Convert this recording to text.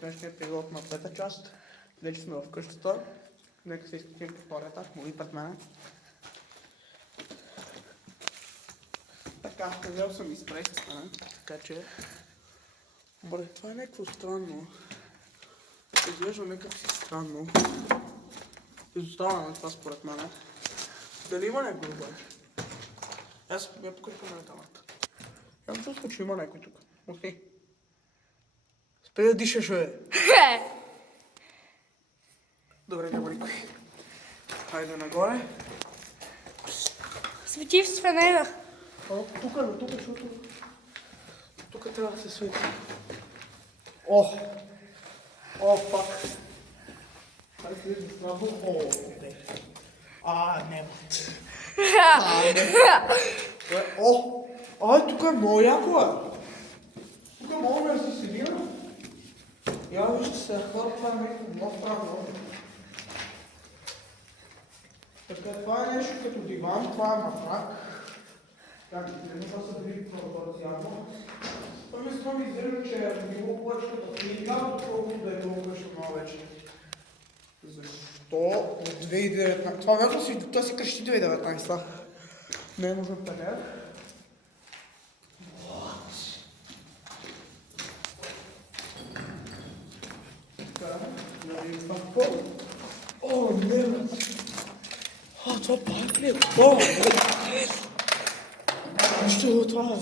днешния епизод на пета част. Вече сме в къщата. Нека се изпитим по втория етаж, моли пред мене. Така, взел съм и спрей с мене, така че... Бре, това е някакво странно. Изглежда някак си странно. Изоставаме това според мене. Дали има някой обаче? Аз я покрепя на тамата. Имам чувство, че има някой тук. Махни. Спри да дишаш, бе. Добре, няма никой. Хайде нагоре. Свети в фенера. Тук, защото... Тук трябва да се свети. О, пак. Хайде след да слабо. Не. Тук е много яко, е. Тук мога да се седина. Я вижте се, хора, това е някакво много правилно. Така, това е нещо като диван, това е матрак. Това са били пропорционално. Това ми изглежда, че е било повече като книга, отколкото да е било къща много вече. Защо от 2019? Това верно си, това си кръщи 2019. Не може да пене. Така, да видим това какво. Не, бе. Това пак ли е? Нищо това